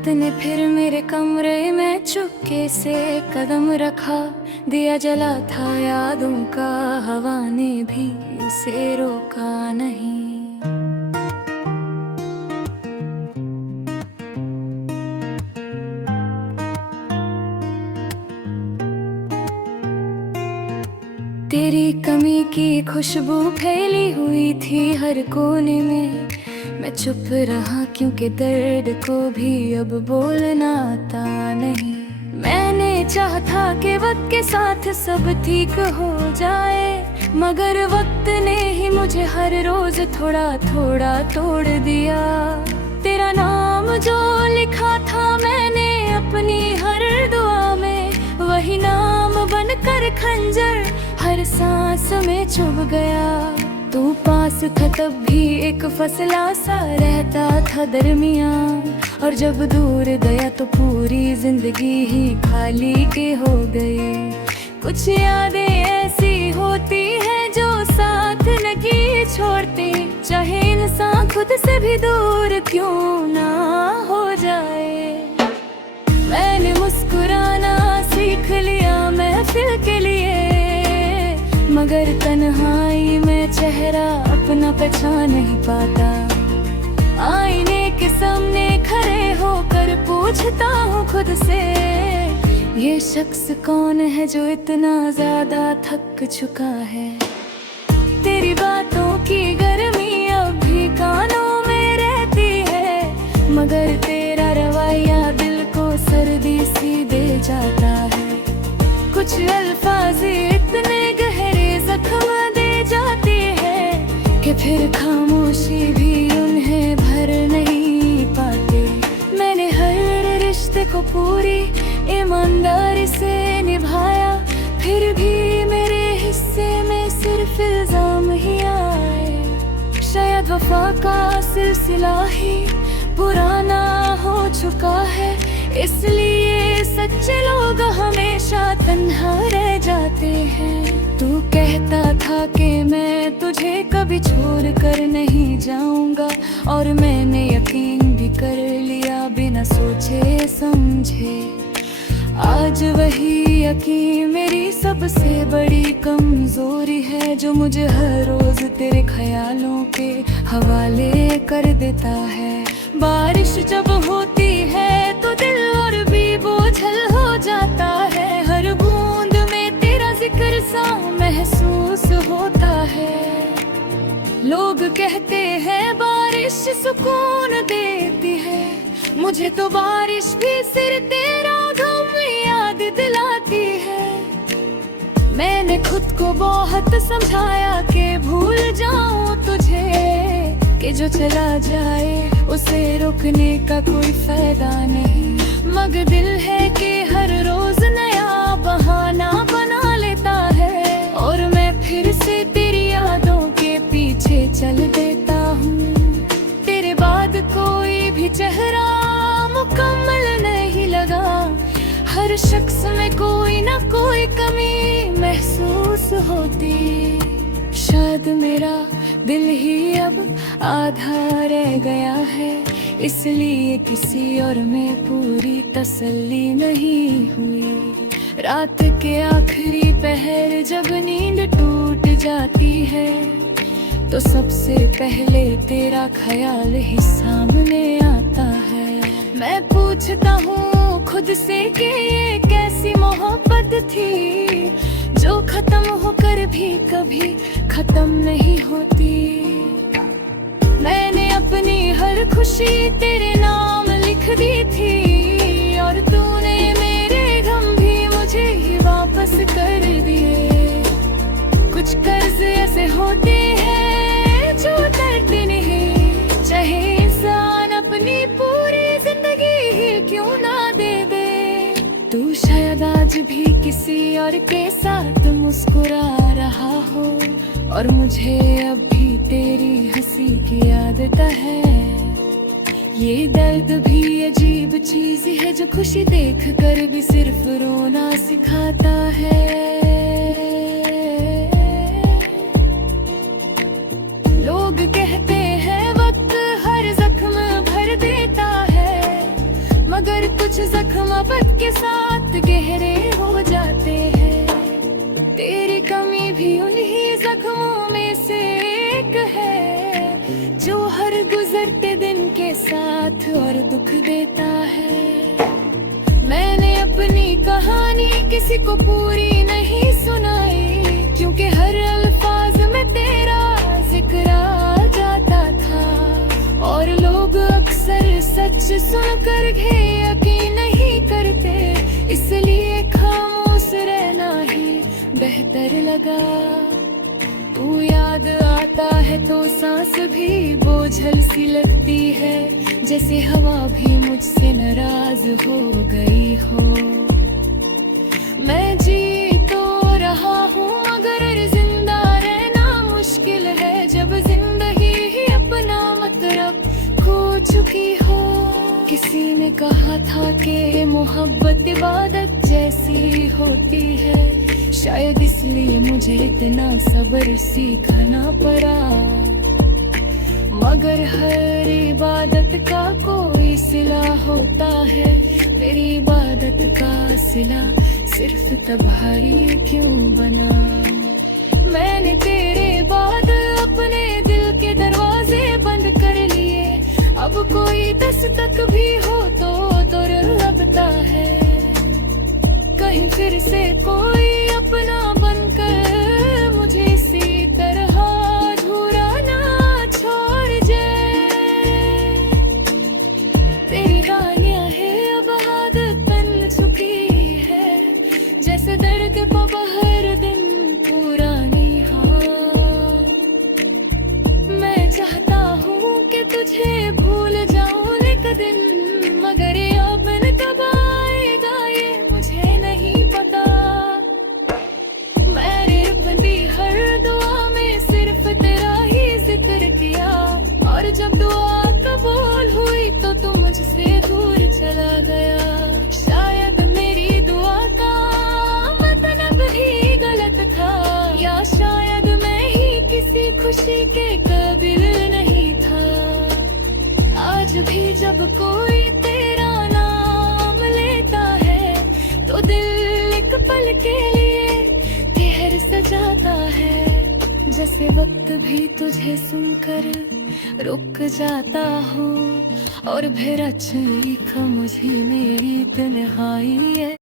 रात ने फिर मेरे कमरे में चुपके से कदम रखा। दिया जला था यादों का, हवा ने भी उसे रोका नहीं। तेरी कमी की खुशबू फैली हुई थी हर कोने में। मैं चुप रहा क्योंकि दर्द को भी अब बोलना आता नहीं। मैंने चाहा था कि वक्त के साथ सब ठीक हो जाए, मगर वक्त ने ही मुझे हर रोज थोड़ा थोड़ा तोड़ दिया। तेरा नाम जो लिखा था मैंने अपनी हर दुआ में, वही नाम बनकर खंजर हर सांस में चुभ गया। तू पास था तब भी एक फसला सा रहता था दरमियां, और जब दूर गया तो पूरी जिंदगी ही खाली के हो गई। कुछ यादें ऐसी होती हैं जो साथ नहीं छोड़ती, चाहे इंसान खुद से भी दूर क्यों ना हो जाए। मैंने मुस्कुराना सीख लिया महफिल के लिए, मगर तन्हाई में चेहरा अपना पहचान नहीं पाता। आईने के सामने खड़े होकर पूछता हूँ खुद से, ये शख्स कौन है जो इतना ज्यादा थक चुका है। तेरी बातों की गर्मी अब भी कानों में रहती है, मगर तेरा रवैया दिल को सर्दी सी दे जाता है। कुछ अल्फाज इतने गहरे जख्म दे जाती है कि फिर खामोशी भी उन्हें भर नहीं पाते। मैंने हर रिश्ते को पूरी ईमानदारी से निभाया, फिर भी मेरे हिस्से में सिर्फ इल्जाम ही आए। शायद वफा का सिलसिला ही पुराना हो चुका है, इसलिए सच्चे लोग हमेशा तन्हा रह जाते हैं। तू कहता था कि मैं तुझे कभी छोड़ कर नहीं जाऊंगा, और मैंने यकीन भी कर लिया बिना सोचे समझे। आज वही यकीन मेरी सबसे बड़ी कमजोरी है, जो मुझे हर रोज तेरे ख्यालों के हवाले कर देता है। बारिश जब होती है तो दिल और भी बोझल हो जाता है, हर बूंद में तेरा जिक्र सा महसूस होता है। लोग कहते हैं बारिश सुकून देती है, मुझे तो बारिश भी सिर तेरा गम याद दिलाती है। मैंने खुद को बहुत समझाया कि भूल जाऊं तुझे, कि जो चला जाए उसे रोकने का कोई फायदा नहीं। मगर दिल है कि हर रोज नया बहाना बना लेता है, और मैं फिर से तेरी यादों के पीछे चल देता हूँ। तेरे बाद कोई भी चेहरा मुकम्मल नहीं लगा, हर शख्स में कोई ना कोई कमी महसूस होती। शायद मेरा दिल ही अब आधा रह गया है, इसलिए किसी और में पूरी तसल्ली नहीं हुई। रात के आखिरी पहर जब नींद टूट जाती है, तो सबसे पहले तेरा ख्याल ही सामने आता है। मैं पूछता हूँ खुद से कि ये कैसी मोहब्बत थी, जो खत्म होकर भी कभी खत्म नहीं होती। मैंने अपनी हर खुशी तेरे नाम लिख दी थी, और तूने मेरे गम भी मुझे ही वापस कर दिए। कुछ कर्ज ऐसे होते हैं जो उतरते नहीं, चाहे इंसान अपनी पूरी जिंदगी ही क्यों ना दे दे। तू शायद आज भी किसी और के साथ मुस्कुरा रहा हो, और मुझे अब भी तेरी हंसी की आदत है। ये दर्द भी अजीब चीज है जो खुशी देख कर भी सिर्फ रोना सिखाता है। लोग कहते हैं वक्त हर जख्म भर देता है, कुछ जख्म वक्त के साथ गहरे हो जाते हैं। तेरी कमी भी उन्हीं जख्मों में से एक है, जो हर गुजरते दिन के साथ और दुख देता है। मैंने अपनी कहानी किसी को पूरी नहीं सुनाई, क्योंकि हर अल्फाज में तेरा जिक्र आ जाता था। और लोग अक्सर सच सुनकर भी यकीन नहीं करते, इसलिए खामोश रहना ही बेहतर लगा। तू याद आता है तो सांस भी बोझल सी लगती है, जैसे हवा भी मुझसे नाराज हो गई हो। मैं जी तो रहा हूँ मगर जिंदा रहना मुश्किल है, जब जिंदगी ही अपना मतलब खो चुकी हो। किसी ने कहा था कि मोहब्बत इबादत जैसी होती है, शायद इसलिए मुझे इतना सब्र सीखना पड़ा। मगर हर इबादत का कोई सिला होता है, तेरी इबादत का सिला सिर्फ तुम्हारी क्यों बना। मैंने तेरे बाद अपने दिल के दरवाजे बंद कर लिए, अब कोई दस्तक भी हो तो डर लगता है, कहीं फिर से कोई अपना बनकर मुझे इसी तरह अधूरा ना छोड़ जाए। तेरी गालियां है अब आदत बन चुकी है, जैसे दर्द को हर दिन पुरानी हो। मैं चाहता हूँ कि तुझे भूल जाऊं एक दिन, मगर अब कब आएगा ये मुझे नहीं पता। मैंने अपनी हर दुआ में सिर्फ तेरा ही जिक्र किया, और जब दुआ कबूल हुई तो तू मुझसे दूर चला गया। शायद मेरी दुआ का मतलब ही गलत था, या शायद मैं ही किसी खुशी के काबिल नहीं था। आज भी जब कोई तेरा नाम लेता है तो दिल एक पल के लिए ठहर सजाता है, जैसे वक्त भी तुझे सुनकर रुक जाता हो। और फिर अच्छा मुझे मेरी तन्हाई है।